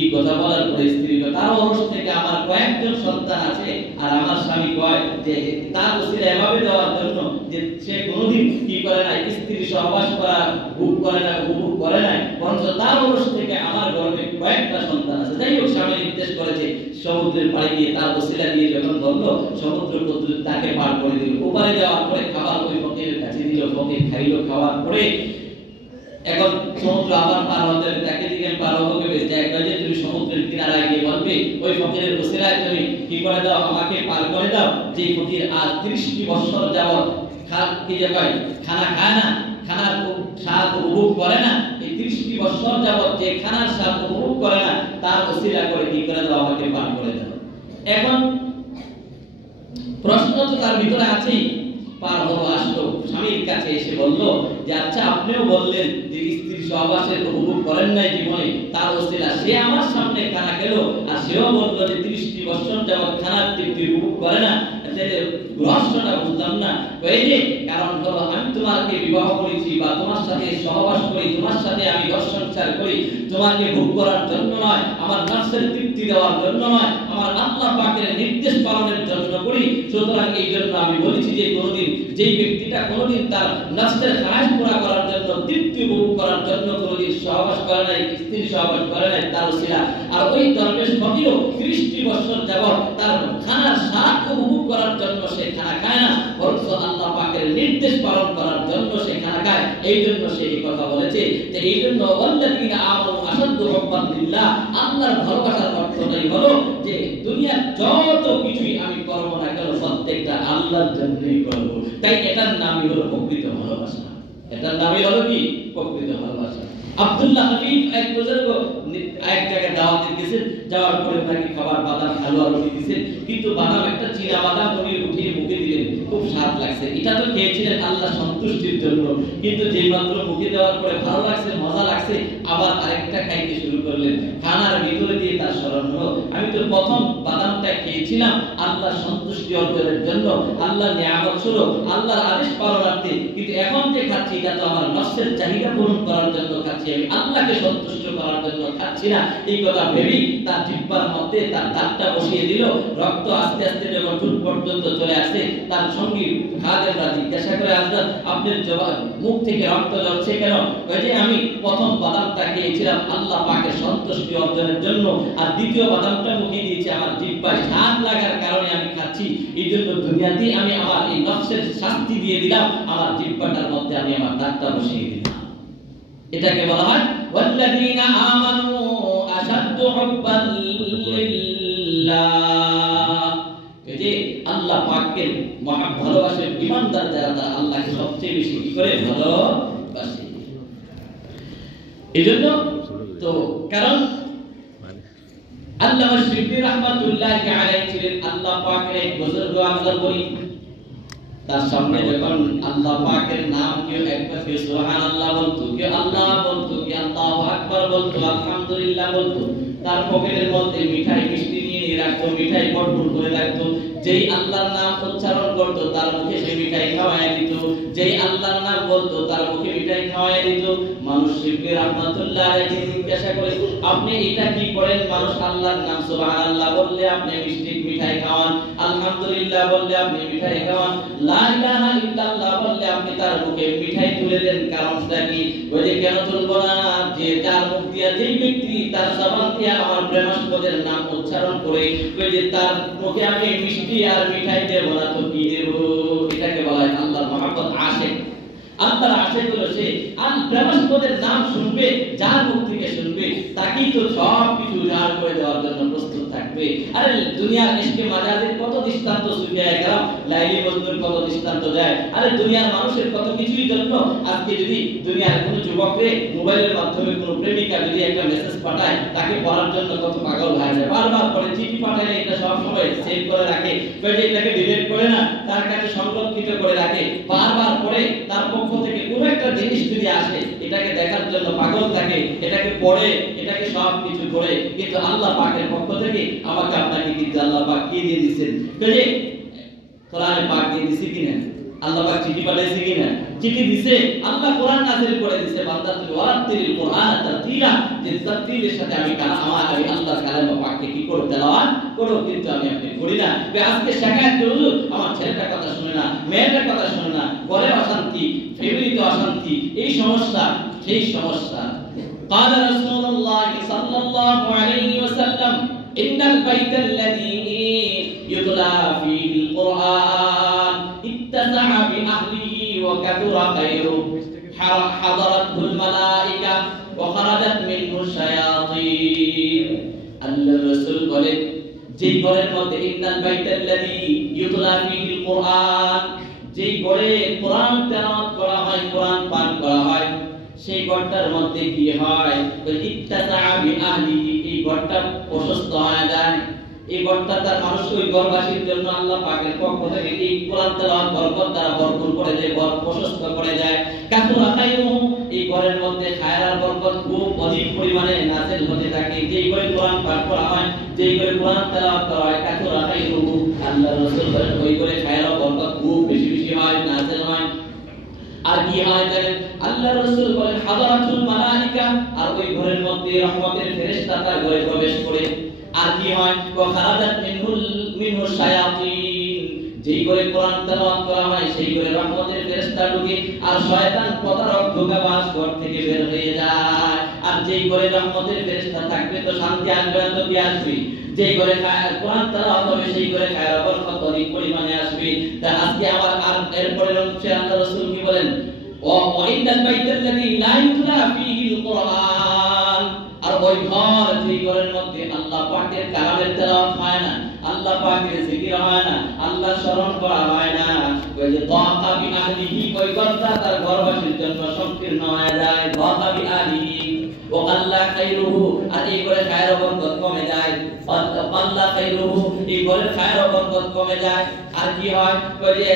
এই কথা বলার পরে স্ত্রী তার অরস থেকে আমার কয়েকজন সন্তান আছে, আর আমার স্বামী কয় যে তার ওসিলা এভাবে দেওয়ার জন্য যে সে কোনদিন কি করে নাই, স্ত্রী সহবাস করা ভোগ করে না, উপভোগ করে নাই, বরঞ্চ তার অরস থেকে আমার গর্ভে কয়েকটা সন্তান আছে। যাই হোক, স্বামী নির্দেশ করেছে সমুদ্রের পাড়ে গিয়ে তার ওসিলা দিয়ে যখন বললো, সমুদ্র তাকে পার করে দিল। ওপারে যাওয়ার পরে খাবার ওই ফকিরের কাছে দিল, ফকির খাইল, খাওয়ার পরে এখন সমুদ্র আবার পার হতে, তাকে দিকে পার হবে বেঁচে একবার যে তুমি সমুদ্রের কিনারায় গিয়ে বলবে ওই ফকিরের ওসিলায় তুমি কি করে দাও, আমাকে পার করে দাও, যে ফকির আজ 30টি বছর যাবত কি যে কয় খানা খায় না, খানার স্বাদ উপভোগ করে না, এই 30টি বছর যাবত যে খানার স্বাদ উপভোগ করে না, তার ওসিলা করে কি করে দাও, আমাকে পার করে দাও। এখন প্রশ্ন তো তার ভিতরে আছেই, পার হলো, আসলো, স্বামীর কাছে এসে বলল যে আচ্ছা আপনিও বললেন যে স্ত্রী সহবাসের উপভোগ করেন নাই জীবনে, তার ওসিলা সে আমার সামনে খানা খেলো, আর সেও বলল যে 30টি বছর যাবত খানার তৃপ্তি উপভোগ করে না। রহস্যটা বুঝলাম না। এই যে কারণ হলো আমি তোমাকে বিবাহ করেছি বা তোমার সাথে সহবাস করি, তোমার সাথে আমি ঘর সংসার করি, তোমাকে ভোগ করার জন্য নয়, আমার নফসের তৃপ্তি দেওয়ার জন্য নয়, আমার আল্লাহ পাকের নির্দেশ পালনের জন্য করি। সুতরাং এই জন্য আমি বলেছি যে কোনদিন যেই ব্যক্তিটা কোনদিন তার নফসের খায়েশ পুরা করার জন্য, তৃপ্তি উপভোগ করার জন্য কোনদিন সহবাস করে নাই, স্ত্রী সহবাস করে নাই, তার ওসিলা। আর ওই দরবেশ ফকিরও 30টি বছর যাবত তার খানার স্বাদ উপভোগ করার জন্য সে খানা খায় না, বরং আল্লাহ পাকের নির্দেশ পালন করার জন্য সে খানা খায়। এই জন্য সে এই কথা বলেছে যে এই জন্য ওয়াল্লাযীনা আমানু আশাদ্দু হুব্বান লিল্লাহ, আল্লাহর ভালোবাসার অর্থটাই হলো যে দুনিয়ার যত কিছুই আমি করব না কেন প্রত্যেকটা আল্লাহর জন্যই করব। তাই এটার নামই হলো প্রকৃত ভালোবাসা। এটার নামই হলো কি? প্রকৃত ভালোবাসা। আব্দুল্লাহ হাবিব এক বুজুর্গ এক জায়গায় দাওয়াতে গেছেন, যাওয়ার পরে নাকি খাবার বাদাম হালুয়া রুটি দিয়েছেন, কিন্তু বাদাম একটা চীনা বাদাম উনি উঠিয়ে মুখে দিলেন, খুব স্বাদ লাগছে। এটা তো খেয়েছিলেন আল্লাহ সন্তুষ্টির জন্য, কিন্তু যেই মাত্র মুখে দেওয়ার পরে ভালো লাগছে, মজা লাগছে, আবার আরেকটা খাইতে শুরু করলেন। খানার ভিতরে দিয়ে তার স্মরণ হলো আমি তো প্রথম বাদামটা খেয়েছিলাম আল্লাহ সন্তুষ্টি অর্জনের জন্য, আল্লাহ নিয়ামত ছিল, আল্লাহর আদেশ পালনার্থে, কিন্তু এখন যে খাচ্ছি এটা তো আমার নফসের চাহিদা পূরণ করার জন্য খাচ্ছি, আমি আল্লাহকে সন্তুষ্ট করার জন্য খাচ্ছি না। এই কথা ভেবেই তার জিহ্বার মধ্যে তার দাঁতটা বসিয়ে দিল। রক্ত আস্তে আস্তে যখন ঠোঁট পর্যন্ত চলে আসে, তার সঙ্গী খাদেমরা জিজ্ঞাসা করে, হযরত আপনার মুখ থেকে রক্ত ঝরছে কেন? ওই যে আমি প্রথম বাদামটা খেয়েছিলাম আল্লাহ পাকের সন্তুষ্টি অর্জনের জন্য, আর দ্বিতীয় বাদামটা মুখে দিয়েছি আমার জিহ্বায় স্বাদ লাগার কারণে আমি খাচ্ছি। চাচ্ছি, এই জন্য দুনিয়াতে আমি আমার এই নফসের শাস্তি দিয়ে দিলাম, আমার জিহ্বাটার মধ্যে আমি আমার দাগটা বসিয়ে দিলাম। এটাকে বলা হয় ওয়াল্লাযীনা আমানু আশাদ্দু হুব্বান লিল্লাহ। এই যে আল্লাহ পাকের ভালোবাসে ঈমানদার যারা, তারা আল্লাহকে সবচেয়ে বেশি কি করে ভালোবাসে। এজন্য তো কারণ আল্লামা শিবলি রাহমাতুল্লাহি আলাইহি ছিলেন আল্লাহ পাকের এক বুজুর্গ, আমরা বলি তার সামনে যখন আল্লাহ পাকের নাম কেউ একবার সুবহানাল্লাহ বলতো, কেউ আল্লাহ বলতো, কেউ আল্লাহু আকবার বলতো, আলহামদুলিল্লাহ বলতো, তার পকেটের মধ্যে মিঠাই মিষ্টি নিয়ে রাখতো, মিঠাই ভরপুর করে রাখতো। যেই আল্লাহর নাম উচ্চারণ করতো তার মুখে সে মিঠাই খাওয়ায় দিত, যেই আল্লাহর নাম বলতো তার মুখে মিঠাই খাওয়ায় দিত। মানুষ শিবলি রাহমাতুল্লাহ আলাইহি জিজ্ঞাসা করে, আপনি এটা কি করেন? মানুষ আল্লাহর নাম সুবহানাল্লাহ বললে আপনি মিষ্টি মিঠাই খাওয়ান, আলহামদুলিল্লাহ বললে আপনি মিঠাই খাওয়ান, লা ইলাহা ইল্লাল্লাহ বললে আপনি তার মুখে মিঠাই তুলে দেন, কারণটা কি? ওই যে কেন তুলবো না, যে যার মুখ দিয়ে যেই ব্যক্তি তার জবান দিয়ে আমার প্রেমাস্পদের নাম উচ্চারণ করে, ওই যে তার মুখে আমি মিষ্টি আর মিঠাই দেব না তো কি দেব? এটাকে বলা হয় আল্লাহর মহব্বত। আশিক, আল্লাহর আশিক হলো সে আর প্রেমাস্পদের নাম শুনবে, যার মুখ থেকে শুনবে তাকেই তো সব কিছু উজাড় করে দেওয়ার জন্য প্রস্তুত থাকবে। আরে দুনিয়ার ইশকে মাজাজের কত দৃষ্টান্ত সুফিয়ায়ে কেরাম, লাইলি মজনুর কত দৃষ্টান্ত দেয়। আরে দুনিয়ার মানুষের কত কিছুই জন্য আজকে যদি দুনিয়ার কোনো যুবকরে মোবাইলের মাধ্যমে কোনো প্রেমিকা যদি একটা মেসেজ পাঠায়, তাকে পড়ার জন্য কত পাগল হয়ে যায়, বারবার পড়ে, চিঠি পাঠায় এটা সব সময় সেভ করে রাখে, এটাকে ডিলিট করে না, তার কাছে সংরক্ষিত করে রাখে, বারবার পড়ে। তার পক্ষ থেকে কোনো একটা জিনিস যদি আসে এটাকে দেখার জন্য পাগল থাকে, এটাকে পড়ে, এটাকে সব কিছু করে। কিন্তু আল্লাহ পাকের পক্ষ থেকে আমাকে আপনাকে কিন্তু আল্লাহ পাক কি দিয়ে দিয়েছেন? যে কোরআনে পাক দিয়ে দিয়েছে কিনা? আল্লাহ পাক চিঠি পাঠাইছে কিনা? চিঠি দিছে, আল্লাহ কোরআন নাযিল করে দিয়েছে, বান্দা তুমি ওয়ারাতিল কোরআন তারতিলা, যে তারতিলের সাথে আমি আল্লাহর কালাম পাককে কি করো? তেলাওয়াত করো। কিন্তু আমি আপনি করি না। আজকে শাকায়াত হুজুর আমার ছেলেটার কথা শুনে না, মেয়েটার কথা শুনে না, ঘরে অশান্তি, ফ্যামিলিতে অশান্তি, এই সমস্যা সেই সমস্যা। قال رسول الله صلى الله عليه وسلم إن البيت الذي يتلى فيه القرآن اتسع بأهله وكثر خيره حضرته الملائكة وخرجت منه الشياطين. আল্লাহ রাসূল বলেন, যেই ঘরের মধ্যে ইন্নাল বাইতাল্লাযী ইউতলা ফীহিল কুরআন, যেই ঘরে কোরআন তেলাওয়াত করা হয়, কোরআন পাঠ করা হয়, সেই ঘরটার মধ্যে কি হয়? ইত্তাসা বিআহলিহি, এই ঘরটা প্রশস্ত হয়ে যায়। এই ঘরটা তার মানুষ, ওই ঘরবাসীর জন্য আল্লাহ পাকের পক্ষ থেকে এই কোরআন তেলাওয়াত বরকত দ্বারা ভরপুর করে দেয়, প্রশস্ত করে দেয়। কাসুরা খায়রুহু, এই ঘরের মধ্যে খায়র আর বরকত খুব অধিক পরিমাণে নাযিল হতে থাকে। যেই ঘরে কোরআন পাঠ করা হয়, যেই ঘরে কোরআন তেলাওয়াত করা হয়, কাসুরা খায়রুহু, আল্লাহর রাসূল বলেন ওই ঘরে খায়র আর বরকত খুব বেশি বেশি হয়, নাযিল হয়। আর কি হয় জানেন? আল্লাহর রাসূল বলেন হাদারাতুল মালায়েকা, আর ওই ঘরের মধ্যে রহমতের ফেরেশতা তার ঘরে প্রবেশ করে। আর কি হয়? ওয়া খারাজাত মিনহু শায়াতিন, যেই ঘরে কোরআন তেলাওয়াত করা হয় সেই ঘরে রহমতের ফেরেশতা ঢুকে, আর শয়তান প্রতারক ধোঁকাবাজ ঘর থেকে বের হয়ে যায়। আর যেই ঘরে রহমতের ফেরেশতা থাকবে তো শান্তি আসবে না, তো কি আসবে? যেই ঘরে কোরআন তেলাওয়াত হবে সেই ঘরে খায়র বরকত অধিক পরিমাণে আসবে। তা আজকে আবার আর এরপরে হচ্ছে আল্লাহ রাসূল কি বলেন? ওয়া ইন্নাল বাইতাল্লাযী লা ইউতলা ফীহিল কুরআন, আর ওই ঘর যেই ঘরের মধ্যে আল্লাহ পাকের কালামের তেলাওয়াত হয় না, আল্লাহ পাকের জিকির হয় না, আল্লাহ স্মরণ করা হয় না, ওই যে দাকা বিআহলিহি, ওই ঘরটা তার ঘরবাসীর জন্য সংকীর্ণ হয়ে যায়। দাকা বিআহলিহি ওয়া আল্লাহ খায়রুহু, আর এই ঘরে খায়র বরকত কমে যায়। আল্লাহ খায়রুহু, এই ঘরে খায়র বরকত কমে যায়। আর কি হয়? ওই যে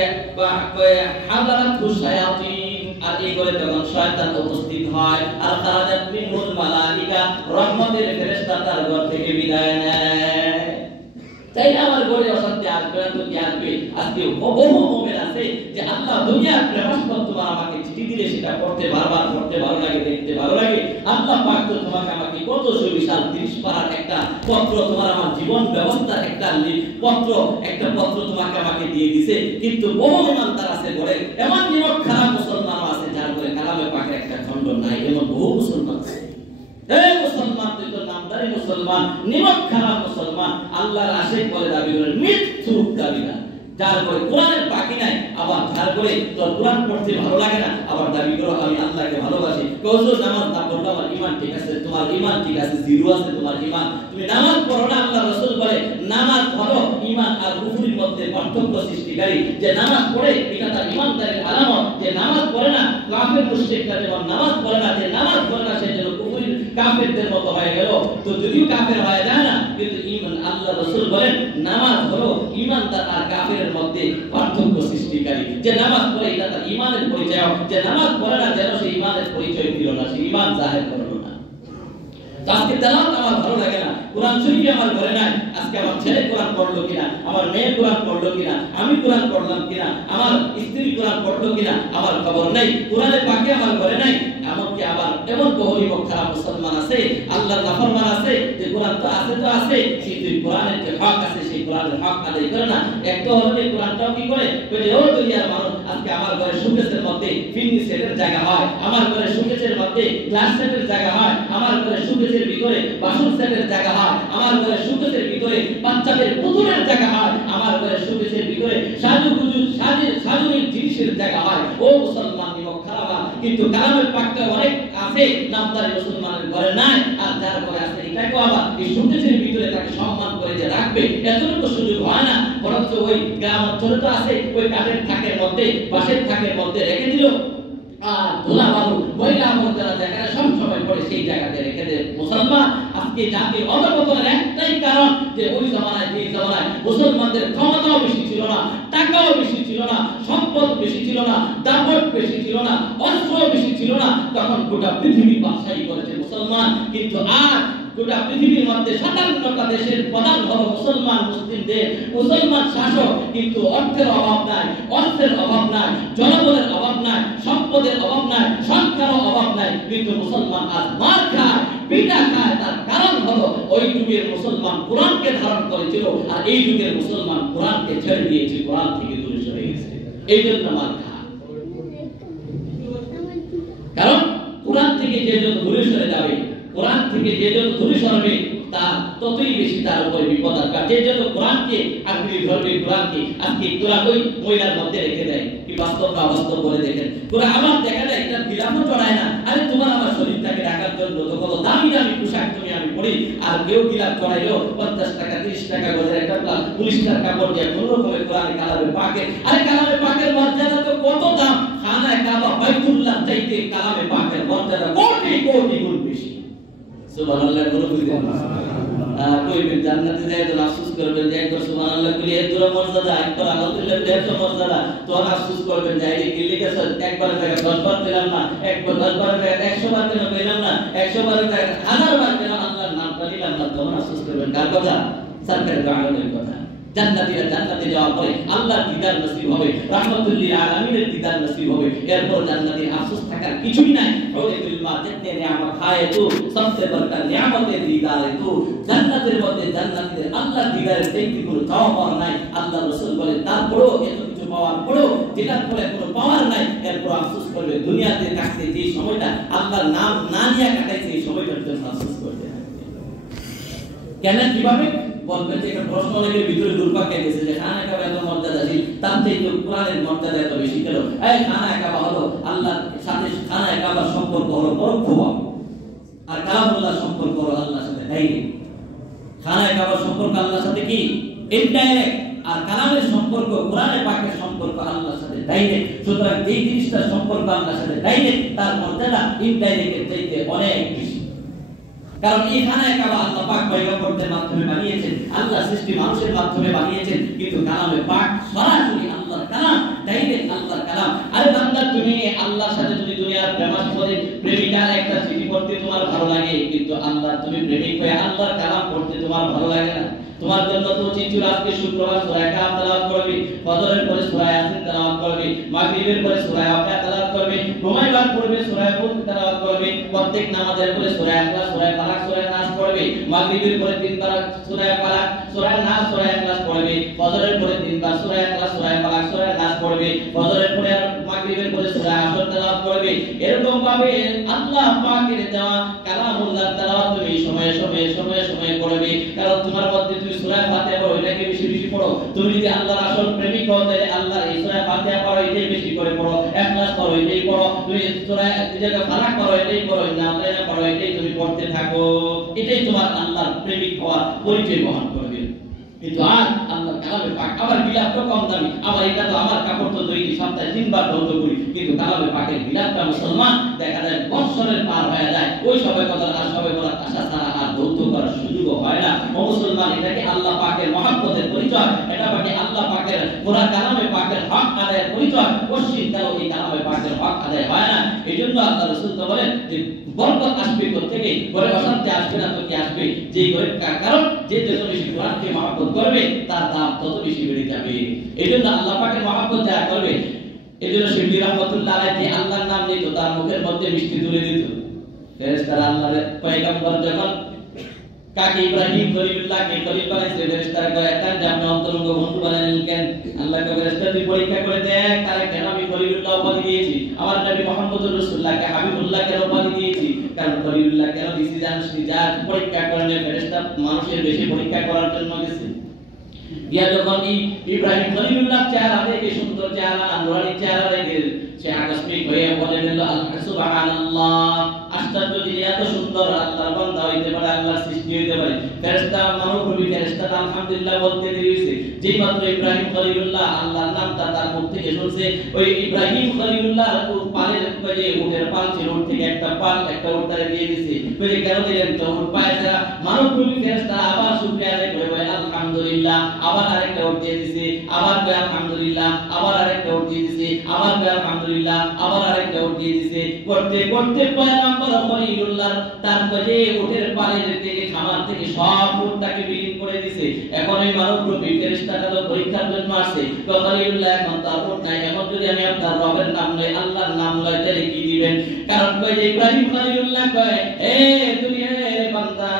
হাদারাতু শায়াতিন, আর এই ঘরে তখন শয়তান উপস্থিত হয়। আর খারাজাত মিনহুল মালায়েকা, রহমতের ফেরেশতা তার ঘর থেকে বিদায় নেয়। তাই আমার ঘরে অশান্তি আসবে না, তো কি আসবে? আজকে বহু মুমিন আছে যে আল্লাহ দুনিয়ার প্রেমাস্পদ তোমার আমাকে চিঠি দিলে সেটা পড়তে বারবার পড়তে ভালো লাগে, দেখতে ভালো লাগে। আল্লাহ পাক তো তোমাকে আমাকে কত সুবিশাল 30 পারার একটা পত্র, তোমার আমার জীবন ব্যবস্থার একটা পত্র, একটা পত্র তোমাকে আমাকে দিয়ে দিয়েছে। কিন্তু বহু ইমানদার আছে ঘরে, এমন নিরক খারাপ মুসলমান আছে যার ঘরে কালামে পাকের একটা খণ্ড নাই, এমন বহু মুসলমান আছে। এই মুসলমান, তুই তো নামদারি মুসলমান, নিমক খারাপ মুসলমান, আল্লাহর আশিক বলে দাবি করে, মিথ্যুক দাবি না। যার করে কোরআনের বাকি নাই, আবার যার করে তোর কোরআন পড়তে ভালো লাগে না, আবার দাবি করো আমি আল্লাহকে ভালোবাসি। হুজুর নামাজ না পড়লে আমার ঈমান ঠিক আছে, তোমার ঈমান ঠিক আছে, জিরো আছে তোমার ঈমান। তুমি নামাজ পড়ো না, আল্লাহ রাসূল বলে নামাজ পড়ো ঈমান আর কুফরের মধ্যে পার্থক্য সৃষ্টিকারী। যে নামাজ পড়ে এটা তার ঈমানদারের আলামত, যে নামাজ পড়ে না কাফের মুশরিকরা যেমন নামাজ পড়ে না, যে নামাজ পড়ে না সে যেন কুফরের কাফেরদের মতো হয়ে গেল। তো যদিও কাফের হয়ে যায় না, কিন্তু ঈমান আল্লাহ রাসূল বলেন নামাজ হলো ঈমানদার আর কাফেরের মধ্যে পার্থক্য সৃষ্টিকারী। যে নামাজ পড়ে এটা তার ঈমানের পরিচয়, যে নামাজ পড়ে না যেন সে ঈমানের পরিচয় দিল না, সে ঈমান জাহির করলো না। আজকে তেলাওয়াত আমার ভালো লাগে না, কোরআন শরীফ আমার ঘরে নাই, আজকে আমার ছেলে কোরআন পড়লো কিনা, আমার মেয়ে কোরআন পড়লো কিনা, আমি কোরআন পড়লাম কিনা, আমার স্ত্রী কোরআন পড়লো কিনা আমার খবর নাই, কোরআনের পাখি আমার ঘরে নাই। এমনকি আবার এমন বহু খারাপ মুসলমান আছে, আল্লাহর নাফরমান আছে, যে কোরআন তো আছে কিন্তু কোরআনের যে হক আছে সেই কোরআনের হক আদায় করে না। একটা হলো যে কোরআনটাও কি করে বলে ও দুনিয়ার মানুষ, আজকে আমার ঘরে শোকেসের মধ্যে ফিল্মি সেটের জায়গা হয়, আমার ঘরে শোকেসের মধ্যে গ্লাস সেটের জায়গা হয়, আমার ঘরে শোকেসের ভিতরে বাসন সেটের জায়গা হয়, আমার ঘরে শোকেসের ভিতরে বাচ্চাদের পুতুলের জায়গা হয়, আমার ঘরে শোকেসের ভিতরে সাজুনের জিনিসের জায়গা হয়। ও মুসলমান নিমক খারাপ, কিন্তু কালামের পাকটা অনেক আছে নামদারি মুসলমানের ঘরে নাই, আর যার ঘরে আছে এটাকেও আবার এই শোকেসের ভিতরে তাকে সম্মান করে যে রাখবে এতটুকু সুযোগ হয় না। বরঞ্চ ওই গ্রাম অঞ্চলে তো আছে ওই কাঠের থাকের মধ্যে বাঁশের থাকের মধ্যে রেখে দিল, আর ধুলা বালু ময়লা আবর্জনা যেখানে সবসময় পড়ে সেই জায়গাতে রেখে দেয়। মুসলমান আজকে জাতির অধঃপতনের একটাই কারণ যে ওই জামানায় যে জামানায় মুসলমানদের ক্ষমতাও বেশি ছিল না, টাকাও বেশি ছিল না, সম্পদ বেশি ছিল না, দাপট বেশি ছিল না, অস্ত্র বেশি ছিল না, তখন গোটা পৃথিবী বাদশাহী করেছে মুসলমান। কিন্তু আর গোটা পৃথিবীর মধ্যে 57টা দেশের প্রধান হলো মুসলমান মুসলিমদের মুসলমান শাসক, কিন্তু অর্থের অভাব নাই, অস্ত্রের অভাব নাই, জনবলের অভাব নাই, সম্পদের অভাব নাই, সংখ্যার অভাব নাই, কিন্তু মুসলমান আজ মার খায়, পিটা খায়। তার কারণ হলো ওই যুগের মুসলমান কোরআনকে ধারণ করেছিল, আর এই যুগের মুসলমান কোরআনকে ছেড়ে দিয়েছে, কোরআন থেকে দূরে সরে গেছে, এই জন্য মার খায়। কারণ কোরআন থেকে যে যত দূরে সরে যাবে, কোরআন থেকে যে যত দূরে সরবে তার ততই বেশি তার উপরে বিপদ আসবে। যে যত কোরআনকে আঁকড়ে ধরবে, কোরআনকে আজকে কোরআন ওই মহিলার মধ্যে রেখে দেয়, কি বাস্তব না বাস্তব বলে দেখেন। কোরআন আবার দেখা যায় এটা বিলাপও চড়ায় না, আরে তোমার আমার শরীরটাকে রাখার জন্য তো কত দামি দামি পোশাক তুমি আমি পরি, আর কেউ গিলাপ চড়াইলো 50 টাকা 30 টাকা গজের একটা পুলিশটার কাপড় দিয়ে কোন রকমের কোরআনে কালামে পাকের, আরে কালামে পাকের মর্যাদা তো কত দাম, খানায় কাবা বাইতুল্লাহ চাইতে কালামে পাকের মর্যাদা কোটি কোটি গুণ বেশি। সুবহানাল্লাহ বলে দিবেন, কইবেন জান্নাতে যায় তো আফসোস করবেন যে একবার সুবহানাল্লাহ বলি এত মর্যাদা, একবার আলহামদুলিল্লাহ এত মর্যাদা, তো আফসোস করবেন যে এই কি লিখেছে একবার জায়গা 10 বার পেলাম না, একবার 10 বার জায়গা 100 বার কেন পেলাম না, 100 বার জায়গা 1000 বার কেন আল্লাহর নামটা নিলাম না, তখন আফসোস করবেন। কার কথা? সরকারের আলমের কথা। জান্নাতীরা জান্নাতে যাওয়ার পরে আল্লাহর দিদার নসিব হবে, রাহমাতুল লিল আলামিনের দিদার নসিব হবে, এরপর জান্নাতে আফসোস থাকার কিছুই নাই। ওয়ালিল মা জিতনে নিয়ামত খায় তো সবচেয়ে বড় নিয়ামতের দিদার তো জান্নাতের মধ্যে জান্নাতীদের আল্লাহর দিদারের চাইতে কোনো চাওয়া পাওয়া নাই। আল্লাহ রাসূল বলেন তারপরেও এত কিছু পাওয়ার পরেও যেটার পরে কোনো পাওয়ার নাই, এরপর আফসোস করবে দুনিয়াতে থাকতে যে সময়টা আল্লাহর নাম না নিয়ে কাটাইছে এই সময়টার জন্য আফসোস করবে। কেন কিভাবে বলবেন যে একটা প্রশ্ন অনেকের ভিতরে দুর্ভাগ্য গেছে যে খানা কাবা এত মর্যাদাশীল, তার থেকে কোরআনের মর্যাদা এত বেশি কেন? এই খানা কাবা হলো আল্লাহর সাথে, খানা কাবার সম্পর্ক হলো পরোক্ষ ভাব, আর কালামুল্লাহ সম্পর্ক হলো আল্লাহর সাথে ডাইরেক্ট। খানা কাবার সম্পর্ক আল্লাহর সাথে কি ইনডাইরেক্ট, আর কালামের সম্পর্ক কোরআনের পাকের সম্পর্ক আল্লাহর সাথে ডাইরেক্ট। সুতরাং এই জিনিসটার সম্পর্ক আল্লাহর সাথে ডাইরেক্ট, তার মর্যাদা ইনডাইরেক্টের চাইতে অনেক বেশি। কারণ এই খানায় কাবা আল্লাহ পাক পয়গম্বরদের মাধ্যমে বানিয়েছেন, আল্লাহ সৃষ্টি মানুষের মাধ্যমে বানিয়েছেন, কিন্তু কালামে পাক সরাসরি আল্লাহর কালাম, ডাইরেক্ট আল্লাহর কালাম। আরে বান্দা তুমি আল্লাহর সাথে তুমি দুনিয়ার প্রেমিকার একটা চিঠি পড়তে তোমার ভালো লাগে, কিন্তু আল্লাহ তুমি প্রেমিক হয়ে আল্লাহর কালাম পড়তে তোমার ভালো লাগে না। তোমার জন্য তো উচিত আজকে শুক্রবার সূরা কাহফ তেলাওয়াত করবে, ফজরের পরে সূরা ইয়াসিন তেলাওয়াত করবে, মাগরিবের পরে সূরা ওয়াকিয়া তেলাওয়াত করবে, ঘুমাইবার পূর্বে সূরা মুলক তেলাওয়াত করবে, প্রত্যেক নামাজের পরে সূরা ইখলাস, সূরা ফালাক, সূরা নাস পড়বে, মাগরিবের পরে 3 বার সূরা ফালাক, সূরা নাস, সূরা ইখলাস পড়বে, ফজরের পরে 3 বার সূরা ইখলাস, সূরা ফালাক, সূরা নাস পড়বে, ফজরের পরে আর মাগরিবের পরে সূরা আসর তেলাওয়াত করবে, এরকম ভাবে আল্লাহ পাকের দেওয়া কালামুল্লাহ তেলাওয়াত তুমি সময়ে সময়ে সময়ে সময়ে পড়বে। কারণ তোমার মধ্যে তুমি সূরা ফাতিহা পড়ো, এটাকে বেশি বেশি পড়ো। তুমি যদি আল্লাহর আসল প্রেমিক হও তাহলে আল্লাহর এই সূরা ফাতিহা পড়ো, এটাই বেশি করে পড়ো। ইখলাস পড়ো, এটাই পড়ো। তুমি সূরা ফালাক পড়ো, এটাই পড়ো। নাস পড়ো, এটাই তুমি পড়তে থাকো। এটাই তোমার আল্লাহর প্রেমিক হওয়ার পরিচয় বহন করবে। কিন্তু আর আল্লাহ কালামে পাক আবার বিলাপটা কম দামি, আবার এটা তো আমার কাপড় তো দৈনিক সপ্তাহে 3 বার ধৌত করি, কিন্তু কালামে পাকের বিলাপটা মুসলমান দেখা যায় বৎসরের পার হয়ে যায়। ওই সবাই কথা আর সবাই বলার আশা ছাড়া আর ধৌত করার সুযোগ হয় না। ও মুসলমান, এটাকে আল্লাহ পাকের মহব্বতের পরিচয়, এটা পাকে আল্লাহ পাকের পুরা কালামে পাকের হক আদায়ের পরিচয়। পশ্চিম তাও এই কালামে পাকের হক আদায় হয় না। এইজন্য আল্লাহ রাসূল তো বলেন যে বরকত আসবে কোত্থেকে? ঘরে অশান্তি আসবে না তো কি আসবে? যে ঘরে, কারণ যে যত বেশি কোরআনকে মহব্বত করবে তার দাম তত বেশি বেড়ে যাবে। এইজন্য আল্লাহ পাকের মহব্বত যারা করবে, এইজন্য শিবলি রাহমাতুল্লাহ আলাইহি যে আল্লাহর নাম নিত তার মুখের মধ্যে মিষ্টি তুলে দিত। ফেরেশতারা আল্লাহর পয়গম্বর যখন কাকে ইব্রাহিম খলিলুল্লাহকে খলিল বানাইছে, ফেরেশতারা কয় তার আপনি অন্তরঙ্গ বন্ধু বানালেন কেন? আল্লাহ কয় ফেরেশতা তুই পরীক্ষা করে দেখ তারে কেন আমি খলিলুল্লাহ উপাধি দিয়েছি, আমার নবী মুহাম্মদুর রাসূলুল্লাহকে হাবিবুল্লাহ কেন উপাধি দিয়েছি। কারণ খলিলুল্লাহ কেন দিয়েছি জানিস? যা পরীক্ষা করেন ফেরেশতা মানুষের বেশি পরীক্ষা করার জন্য গেছে। ইয়া যখন ইব্রাহিম খলিলুল্লাহ চেহারা দেখে, সুন্দর চেহারা, নুরানি চেহারা দেখে সে আকস্মিক হয়ে বলে দিল সুবহানাল্লাহ, আশ্চর্য যিনি এত সুন্দর আল্লাহর বান্দা হইতে পারে, আল্লাহর সৃষ্টি হইতে পারে। ফেরেশতা মানবরূপী ফেরেশতা আলহামদুলিল্লাহ বলতে দেরি হইছে। যেই মাত্র ইব্রাহিম খলিলুল্লাহ আল্লাহর নামটা তার মুখ থেকে শুনছে, ওই ইব্রাহিম খলিলুল্লাহ পালের যে উটের পাল ছিল, উট থেকে একটা পাল একটা উট তারে দিয়ে দিয়েছে। কই কেন দিলেন? তো উট পায় যারা মানবরূপী ফেরেশতা আবার শুকরিয়া আদায় করে বলে আলহামদুলিল্লাহ, আবার আরেকটা উট দিয়ে দিয়েছে, আবার কয় আলহামদুলিল্লাহ, আবার আরেকটা উট দিয়ে দিয়েছে, আবার কয় আলহামদুলিল্লাহ, আবার আরেকটা উট দিয়ে দিয়েছে। করতে করতে পয়গম্বর খলিলুল্লাহ তার যে উটের পালের থেকে খামার থেকে সব উটটাকে বিলীন করে দিয়েছে। এখন এই মানবরূপী ফেরেশতাটা তো পরীক্ষার জন্য আসছে। তো খলিলুল্লাহ এখন তার উট নাই, এখন যদি আমি আপনার রবের নাম লই, আল্লাহর নাম লই, তাহলে কি দিবেন? কারণ কয় যে ইব্রাহিম খলিলুল্লাহ কয় এ দুনিয়ার বান্দা,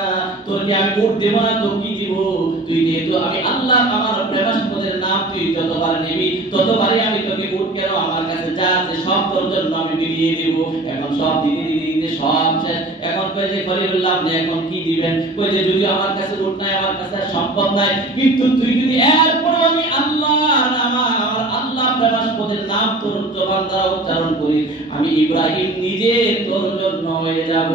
তোর কি আমি উট দেব না তো কি দিব? তুই যেহেতু আমি আল্লাহ আমার প্রেমাস্পদের নাম তুই যতবার নিবি ততবারই আমি তোকে উট কেন আমার কাছে যা আছে সব তোর জন্য আমি বিলিয়ে দেব। এখন সব দিতে দিতে দিতে সব শেষ। এখন কই যে খলিলুল্লাহ আপনি এখন কি দিবেন? কই যে যদি আমার কাছে উট নাই, আমার কাছে সম্পদ নাই, কিন্তু তুই যদি এরপর আমি আল্লাহর নাম, আমার আল্লাহ প্রেমাস্পদের নাম তোর জবান দ্বারা উচ্চারণ করি, আমি ইব্রাহিম নিজে তোর জন্য হয়ে যাব।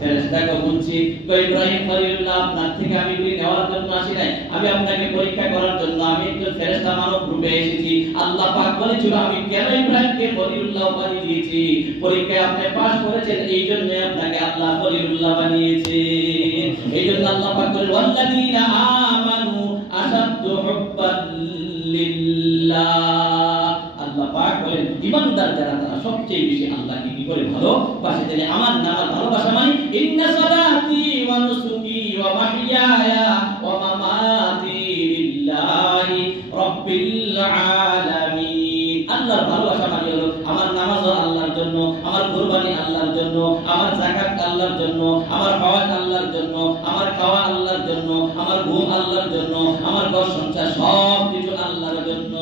ফেরেশতাকে বলছি কই ইব্রাহিম খলিলুল্লাহ আপনার থেকে আমি গুলি নেওয়ার জন্য আসি নাই, আমি আপনাকে পরীক্ষা করার জন্য আমি একজন ফেরেশতা মানব রূপে এসেছি। আল্লাহ পাক বলেছিল আমি কেন ইব্রাহিমকে খলিলুল্লাহ উপাধি দিয়েছি, পরীক্ষায় আপনি পাস করেছেন, এইজন্য আপনাকে আল্লাহ খলিলুল্লাহ বানিয়েছে। এইজন্য আল্লাহ পাক বলেন ওয়াল্লাযীনা আমানু আশাদ্দু হুব্বান লিল্লাহ। আল্লাহ পাক বলেন ঈমানদার যারা তারা সবচেয়ে বেশি আল্লাহকে কি করে ভালোবাসে। তাহলে আমার নাম ভালোবাসা মানে ইন্না সালাতি ওয়া নুসুকি ওয়া মাহইয়ায়া ওয়া মামাতি লিল্লাহি রাব্বিল আলামিন। আল্লাহর ভালোবাসা মানে হলো আমার নামাজ আল্লাহর জন্য, আমার কুরবানি আল্লাহর জন্য, আমার যাকাত আল্লাহর জন্য, আমার হজ আল্লাহর জন্য, আমার খাওয়া আল্লাহর জন্য, আমার ঘুম আল্লাহর জন্য, আমার ঘর সংসার সব কিছু আল্লাহর জন্য।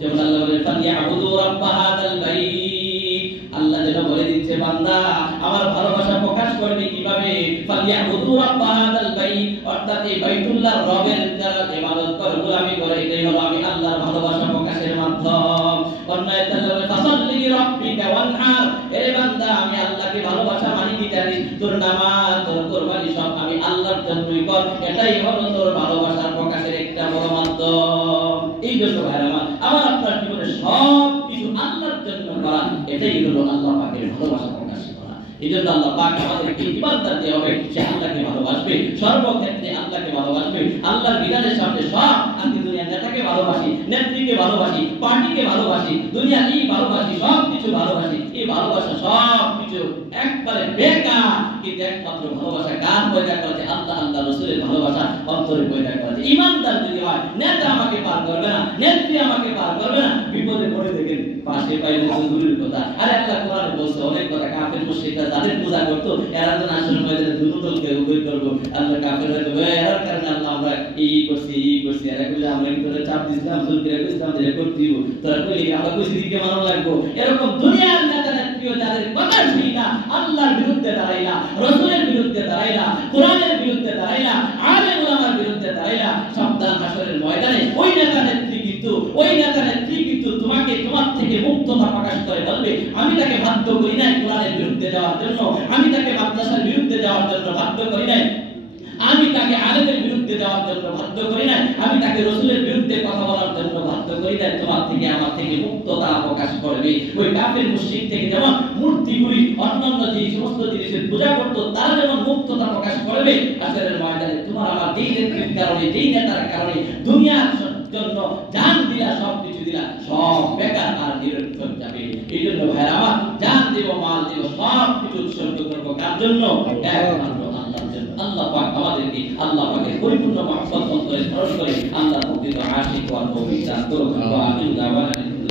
যেমন আল্লাহ বলেন ফালিয়াবুদু রাব্ব হাযাল বাইত, আল্লাহ যেটা বলে দিচ্ছে বান্দা আমার ভালোবাসা প্রকাশ করবে কিভাবে? ফালিয়াবুদু রাব্ব হাযাল বাইত, অর্থাৎ এই বাইতুল্লাহর রবের যারা ইবাদত করে, গোলামি করে, এটাই হলো আমি আল্লাহর ভালোবাসা প্রকাশের মাধ্যম। অন্যায় তাআলা ফাসাল্লি লিরাব্বিকা ওয়ানহার, এ বান্দা আমি আল্লাহকে ভালোবাসা মানে কি জানিস? তোর নামাজ তোর কুরবানি সব আমি আল্লাহর জন্যই কর, এটাই হলো তোর ভালোবাসার প্রকাশের একটা বড় মাধ্যম। এই জন্য ভাইরা আমার আপনার জীবনে সব কিছু আল্লাহর জন্য করা, এটাই হলো আল্লাহ পাকের ভালোবাসা প্রকাশ করা। এই জন্য আল্লাহ পাক আমাদেরকে ইবাদত দিয়ে হবে, সে আল্লাহকে ভালোবাসবে, সর্বক্ষেত্রে আল্লাহকে ভালোবাসবে। আল্লাহর বিধানের সামনে সব, আজকে দুনিয়ার নেতাকে ভালোবাসি, নেত্রীকে ভালোবাসি, পার্টিকে ভালোবাসি, দুনিয়া এই ভালোবাসি, সব কিছু ভালোবাসি, এই ভালোবাসা সব কিছু একবারে বেকার। কিন্তু একমাত্র ভালোবাসা কার পয়দা করেছে? আল্লাহ আল্লাহ রাসূলের ভালোবাসা অন্তরে পয়দা করেছে। ঈমানদার যদি হয়, নেতা আমাকে পার করবে না, নেত্রী আমাকে পার করবে না, বিপদে পড়ে দেখেন পাশে পাইলে দূরের কথা। আর আল্লাহ কোরআনে বলছে অনেক কথা, কাফের মুশরিকরা যাদের পূজা করতো এরা তো আসলে ময়দানে দুটো দলকে উভয় করবো, আল্লাহ কাফেররা তো এরার কারণে আল্লাহ আমরা এই এই করছি এরা কইলে আমরা কি তোরা চাপ দিছিলাম জুলফিরা কইছিলাম যে রেকর্ড দিব তোরা কইলি আমরা কইছি দিকে মানো লাগবো এরকম দুনিয়ার নেতা নেত্রী যাদের কথা শুনি না আল্লাহর বিরুদ্ধে দাঁড়াইলা রাসূলের বিরুদ্ধে দাঁড়াইলা কোরআনের বিরুদ্ধে দাঁড়াইলা আলেম ওলামার বিরুদ্ধে দাঁড়াইলা সাবধান হাসরের ময়দানে ওই নেতা নেত্রী কিন্তু তোমাকে তোমার থেকে মুক্ততা প্রকাশ করে বলবে আমি তাকে বাধ্য করি নাই কোরআনের বিরুদ্ধে যাওয়ার জন্য আমি তাকে মাদ্রাসার বিরুদ্ধে যাওয়ার জন্য বাধ্য করি নাই আমি তাকে আলেমের বিরুদ্ধে যাওয়ার জন্য বাধ্য করি নাই আমি তাকে রাসূলের বিরুদ্ধে কথা বলার জন্য বাধ্য করি নাই তোমার থেকে আমার থেকে মুক্ততা প্রকাশ করবে ওই কাফের মুশরিক থেকে যেমন মূর্তিগুলি অন্যান্য যে সমস্ত জিনিসের পূজা করত তারা যেমন মুক্ততা প্রকাশ করবে হাসরের ময়দানে তোমার আমার দ্বীনের কারণে দ্বীন নেতার কারণে দুনিয়ার জন্য জান দিয়া সব কিছু দিলা সব বেকার আর নিরর্থক যাবে এইজন্য ভাই আমার জান দেব মাল দেব সব কিছু উৎসর্গ করব কার জন্য একমাত্র আল্লাহর জন্য আল্লাহ পাক আমাদেরকে আল্লাহ পাকের পরিপূর্ণ মহব্বত অন্তরে ধারণ করে আল্লাহর প্রকৃত আশিক ওয়াল তৌফিক দান করুন ওয়া আমিন দাওয়ানা